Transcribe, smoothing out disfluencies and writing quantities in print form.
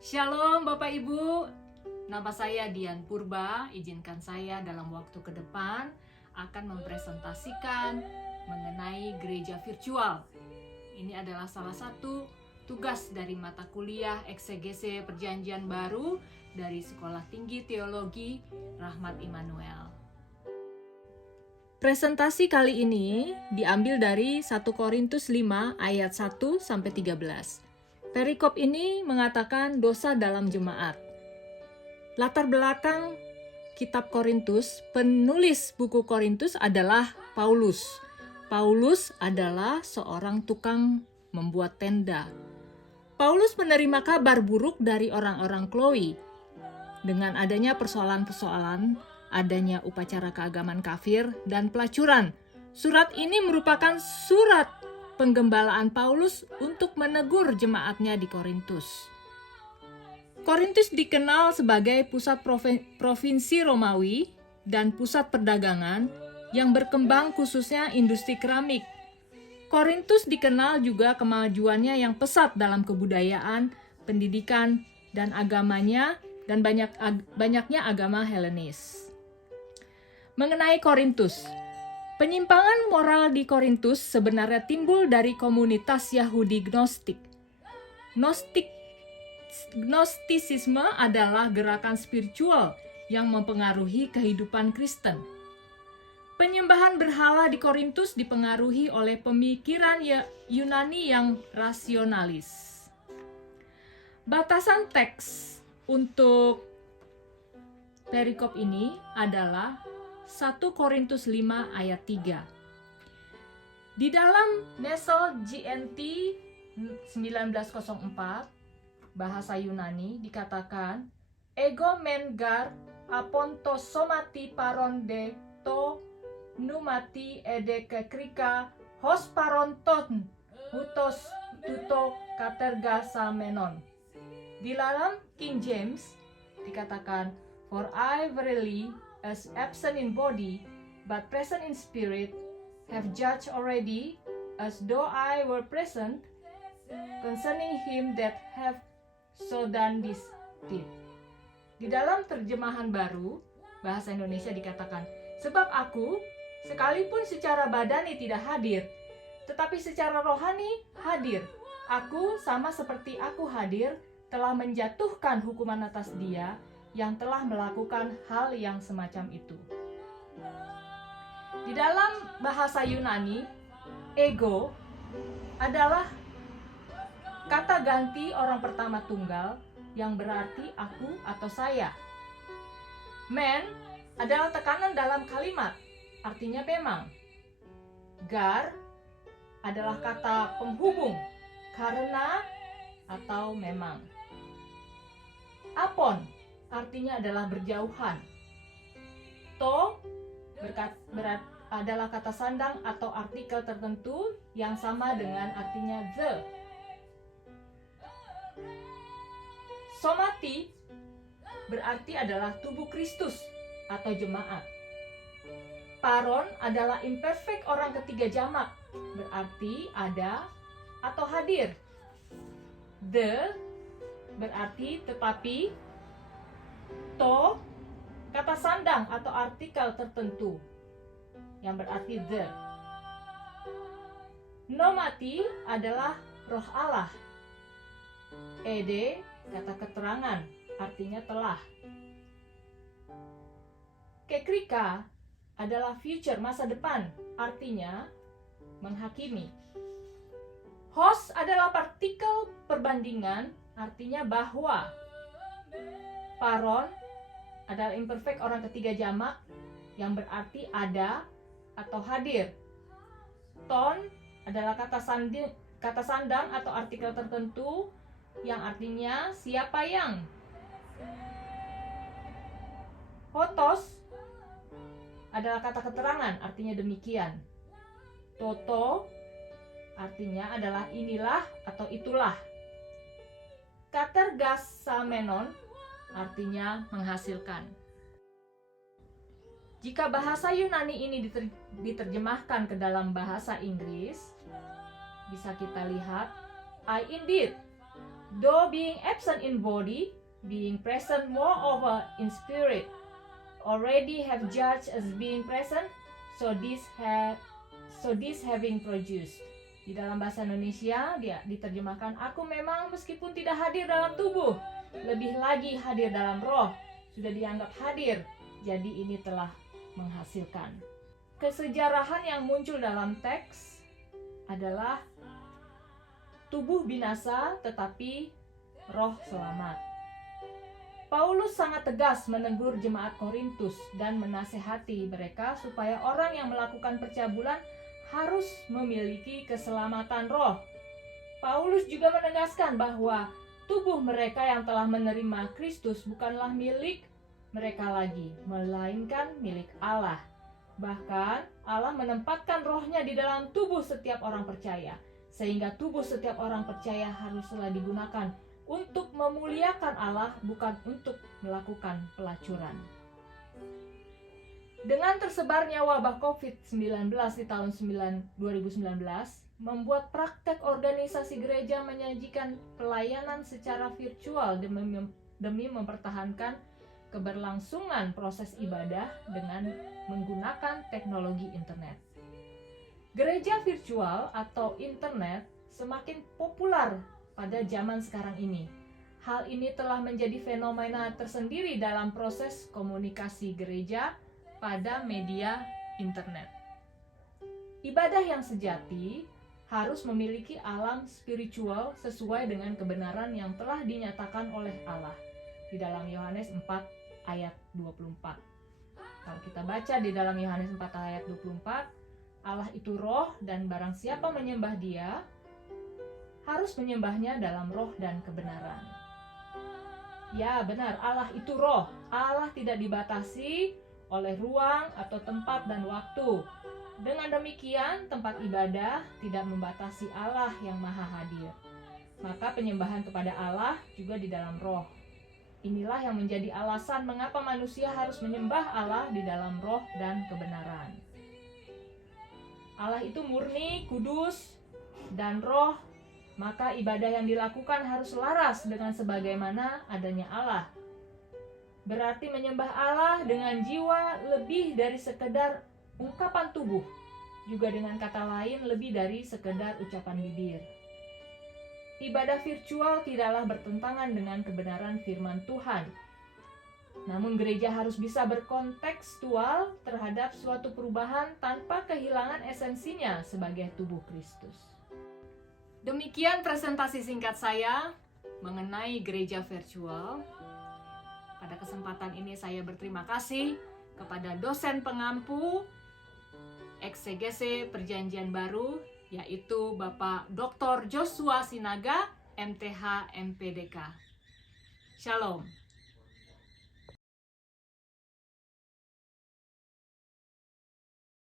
Shalom Bapak Ibu, nama saya Dian Purba. Izinkan saya dalam waktu ke depan akan mempresentasikan mengenai gereja virtual. Ini adalah salah satu tugas dari mata kuliah eksegese Perjanjian Baru dari Sekolah Tinggi Teologi Rahmat Immanuel. Presentasi kali ini diambil dari 1 Korintus 5 ayat 1 sampai 13. Perikop ini mengatakan dosa dalam jemaat. Latar belakang kitab Korintus, penulis buku Korintus adalah Paulus. Paulus adalah seorang tukang membuat tenda. Paulus menerima kabar buruk dari orang-orang Chloe. Dengan adanya persoalan-persoalan, adanya upacara keagamaan kafir dan pelacuran. Surat ini merupakan surat penggembalaan Paulus untuk menegur jemaatnya di Korintus. Korintus dikenal sebagai pusat provinsi Romawi dan pusat perdagangan yang berkembang khususnya industri keramik. Korintus dikenal juga kemajuannya yang pesat dalam kebudayaan, pendidikan, dan agamanya, dan banyaknya agama Helenis. Mengenai Korintus, penyimpangan moral di Korintus sebenarnya timbul dari komunitas Yahudi Gnostik. Gnostisisme adalah gerakan spiritual yang mempengaruhi kehidupan Kristen. Penyembahan berhala di Korintus dipengaruhi oleh pemikiran Yunani yang rasionalis. Batasan teks untuk perikop ini adalah 1 Korintus 5 ayat 3. Di dalam Nestle GNT 1904 bahasa Yunani dikatakan ego men gar apontos somati paron de to numati ede kekrika hos paronton hutos tuto katergasa menon. Di dalam King James dikatakan for I verily as absent in body, but present in spirit, have judged already, as though I were present, concerning him that have so done this deed. Di dalam terjemahan baru, bahasa Indonesia dikatakan, sebab aku, sekalipun secara badani tidak hadir, tetapi secara rohani hadir. Aku, sama seperti aku hadir, telah menjatuhkan hukuman atas dia, yang telah melakukan hal yang semacam itu. Di dalam bahasa Yunani, ego adalah kata ganti orang pertama tunggal yang berarti aku atau saya. Men adalah tekanan dalam kalimat, artinya memang. Gar adalah kata penghubung, karena atau memang. Apon artinya adalah berjauhan. To adalah kata sandang atau artikel tertentu yang sama dengan artinya the. Somati berarti adalah tubuh Kristus atau jemaat. Paron adalah imperfect orang ketiga jamak, berarti ada atau hadir. The berarti tetapi. To, kata sandang atau artikel tertentu yang berarti the. Nomati adalah roh Allah. Ede, kata keterangan, artinya telah. Kekrika adalah future, masa depan, artinya menghakimi. Hos adalah partikel perbandingan, artinya bahwa. Paron adalah imperfect orang ketiga jamak yang berarti ada atau hadir. Ton adalah kata sandang atau artikel tertentu yang artinya siapa yang. Hotos adalah kata keterangan, artinya demikian. Toto artinya adalah inilah atau itulah. Katergasamenon artinya menghasilkan. Jika bahasa Yunani ini diterjemahkan ke dalam bahasa Inggris, bisa kita lihat I indeed Though being absent in body, being present moreover in spirit, already have judged as being present, so this having produced. Di dalam bahasa Indonesia dia diterjemahkan, aku memang meskipun tidak hadir dalam tubuh, lebih lagi hadir dalam roh, sudah dianggap hadir, jadi ini telah menghasilkan. Kesejarahan yang muncul dalam teks adalah tubuh binasa tetapi roh selamat. Paulus sangat tegas menegur jemaat Korintus dan menasehati mereka supaya orang yang melakukan percabulan harus memiliki keselamatan roh. Paulus juga menegaskan bahwa tubuh mereka yang telah menerima Kristus bukanlah milik mereka lagi, melainkan milik Allah. Bahkan Allah menempatkan rohnya di dalam tubuh setiap orang percaya, sehingga tubuh setiap orang percaya haruslah digunakan untuk memuliakan Allah, bukan untuk melakukan pelacuran. Dengan tersebarnya wabah COVID-19 di tahun 2019, membuat praktek organisasi gereja menyajikan pelayanan secara virtual demi mempertahankan keberlangsungan proses ibadah dengan menggunakan teknologi internet. Gereja virtual atau internet semakin populer pada zaman sekarang ini. Hal ini telah menjadi fenomena tersendiri dalam proses komunikasi gereja pada media internet. Ibadah yang sejati harus memiliki alam spiritual sesuai dengan kebenaran yang telah dinyatakan oleh Allah di dalam Yohanes 4 ayat 24. Kalau kita baca di dalam Yohanes 4 ayat 24, Allah itu roh dan barang siapa menyembah Dia harus menyembahnya dalam roh dan kebenaran. Ya, benar, Allah itu roh. Allah tidak dibatasi oleh ruang atau tempat dan waktu. Dengan demikian, tempat ibadah tidak membatasi Allah yang maha hadir. Maka penyembahan kepada Allah juga di dalam roh. Inilah yang menjadi alasan mengapa manusia harus menyembah Allah di dalam roh dan kebenaran. Allah itu murni, kudus, dan roh, maka ibadah yang dilakukan harus selaras dengan sebagaimana adanya Allah. Berarti menyembah Allah dengan jiwa lebih dari sekedar ungkapan tubuh, juga dengan kata lain lebih dari sekedar ucapan bibir. Ibadah virtual tidaklah bertentangan dengan kebenaran firman Tuhan. Namun gereja harus bisa berkontekstual terhadap suatu perubahan tanpa kehilangan esensinya sebagai tubuh Kristus. Demikian presentasi singkat saya mengenai gereja virtual. Pada kesempatan ini saya berterima kasih kepada dosen pengampu eksegese Perjanjian Baru, yaitu Bapak Dr. Joshua Sinaga, MTH MPDK. Shalom.